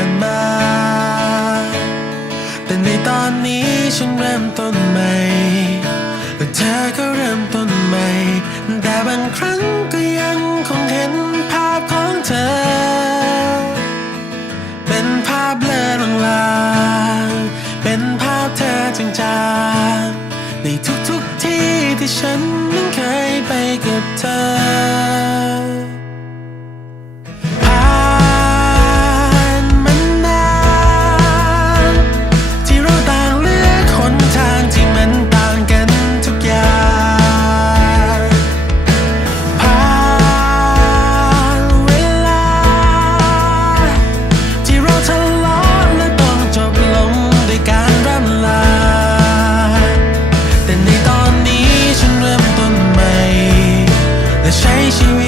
านมา แต่ในตอนนี้ฉันเริ่มต้นใหม่ และเธอก็เริ่มต้นใหม่ แต่บางครั้งก็ยังคงเห็นภาพของเธอ เป็นภาพเลือนลางเป็นภาพเธอจางๆในทุกๆที่ที่ฉัน 的谁心？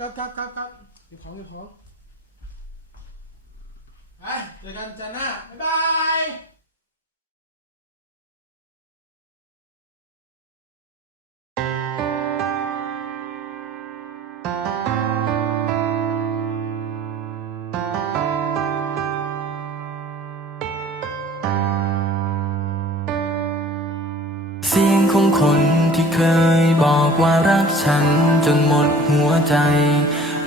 ครับครับครับครับครับเก็บของเก็บของไปเจอกันจันทร์หน้า บ๊ายบายเสียงของคนที่เคย บอกว่ารักฉันจนหมดหัวใจ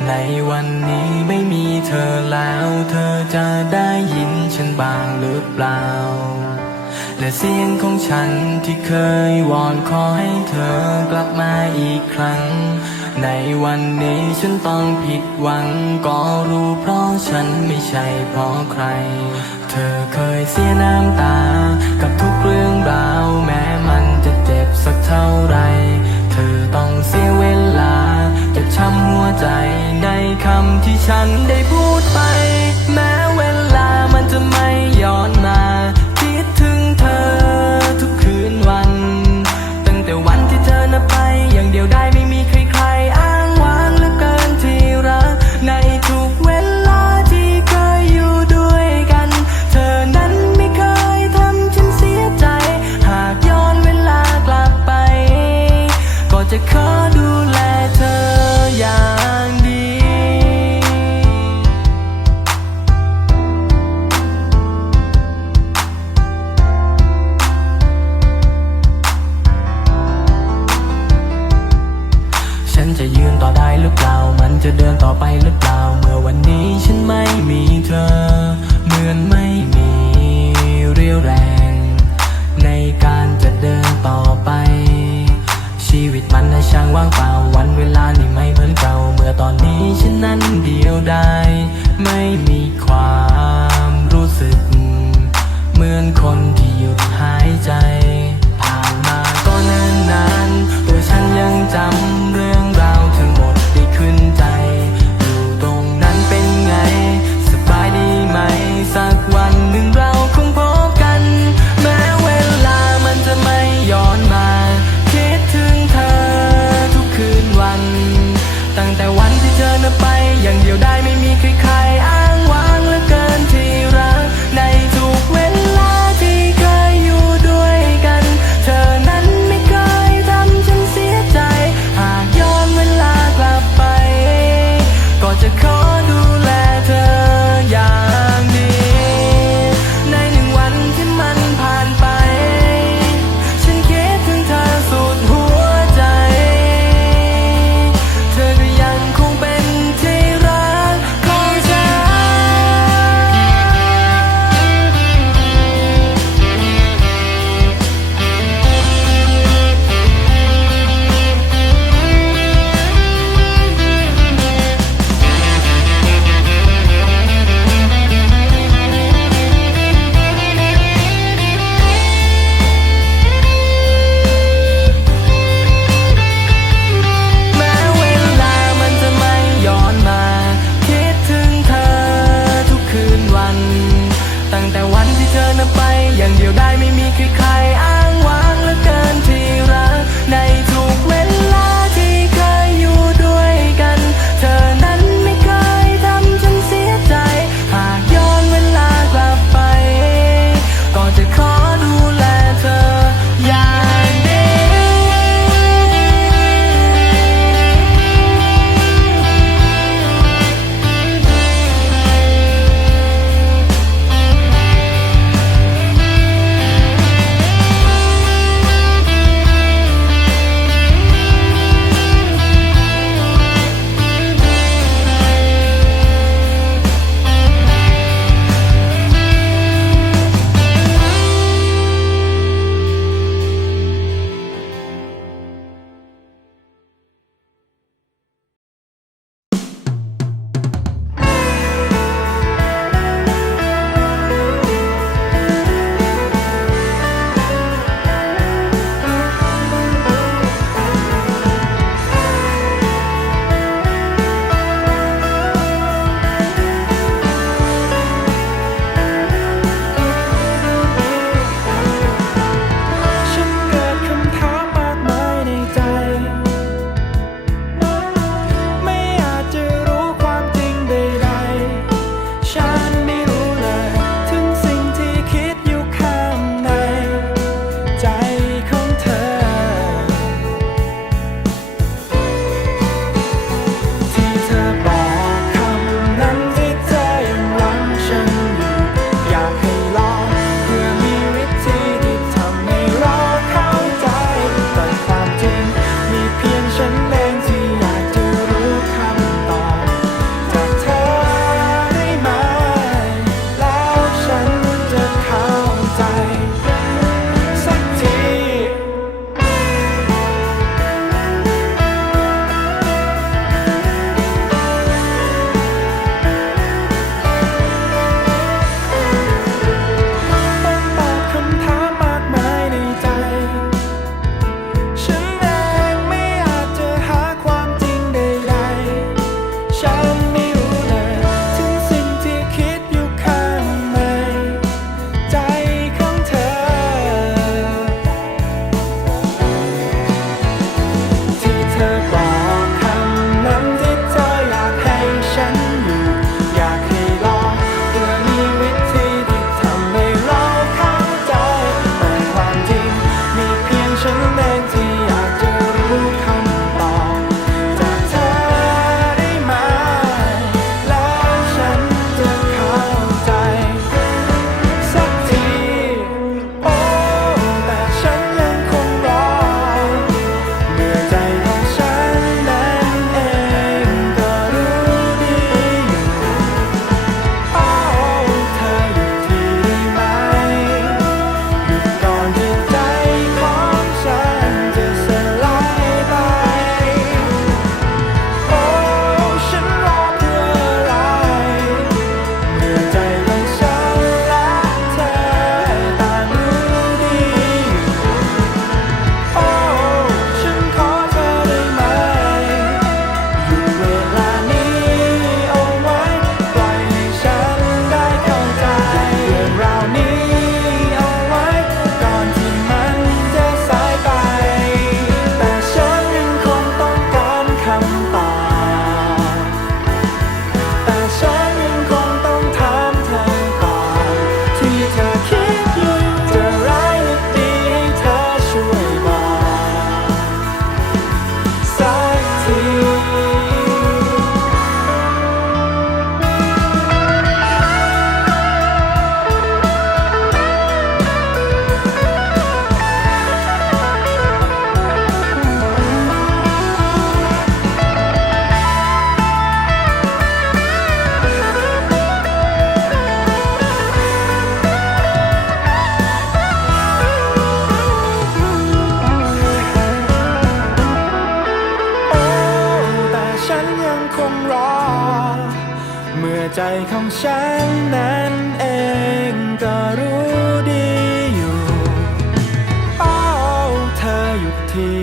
ในวันนี้ไม่มีเธอแล้ว เธอจะได้ยินฉันบ้างหรือเปล่า และเสียงของฉันที่เคยวอนขอให้เธอกลับมาอีกครั้ง ในวันนี้ฉันต้องผิดหวังก็รู้เพราะฉันไม่ใช่เพราะใคร เธอเคยเสียน้ำตากับทุก เปล่าเมื่อวันนี้ฉันไม่มีเธอ เหมือนไม่มีเรี่ยวแรง ในการจะเดินต่อไป ชีวิตมันน่าช่างว่างเปล่าวันเวลานี่ไม่เหมือนเก่า เมื่อตอนนี้ฉันนั้นเดียวดายไม่มีความรู้สึก เหมือนคนที่หยุดหายใจ ผ่านมาก็นานนานตัวฉันยังจำเได้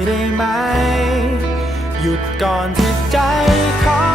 ได้ไหม หยุดก่อนที่ใจขอ